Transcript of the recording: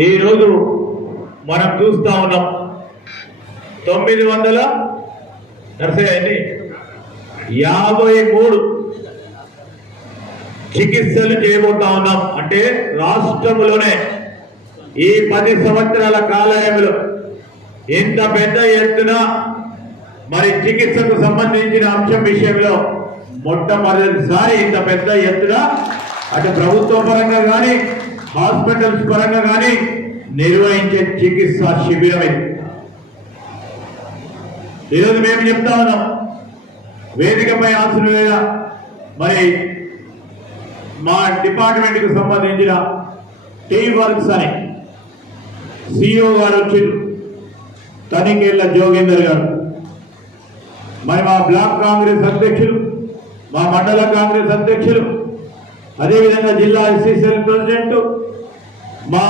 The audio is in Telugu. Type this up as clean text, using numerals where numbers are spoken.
ఈరోజు మనం చూస్తా ఉన్నాం 900 నర్సయ్య 53 చికిత్సలు చేయబోతా ఉన్నాం. అంటే రాష్ట్రంలోనే ఈ 10 సంవత్సరాల కాలంలో ఇంత పెద్ద ఎత్తున మరి చికిత్సకు సంబంధించిన అంశం విషయంలో మొట్టమొదటిసారి ఇంత పెద్ద ఎత్తున అటు ప్రభుత్వ పరంగా కానీ హాస్పిటల్స్ పరంగా కానీ నిర్వహించే చికిత్సా శిబిరం ఇది. ఈరోజు మేము చెప్తా ఉన్నాం, వేదికపై ఆశీర్వేద మరి మా డిపార్ట్మెంట్కి సంబంధించిన టీమ్ వర్క్స్ అని సిఇఓ గారు వచ్చారు, తనిఖీళ్ళ జోగేందర్ గారు, మరి మా బ్లాక్ కాంగ్రెస్ అధ్యక్షులు, మా మండల కాంగ్రెస్ అధ్యక్షులు, అదేవిధంగా జిల్లా ఎస్సీసీఎల్ ప్రెసిడెంట్, మా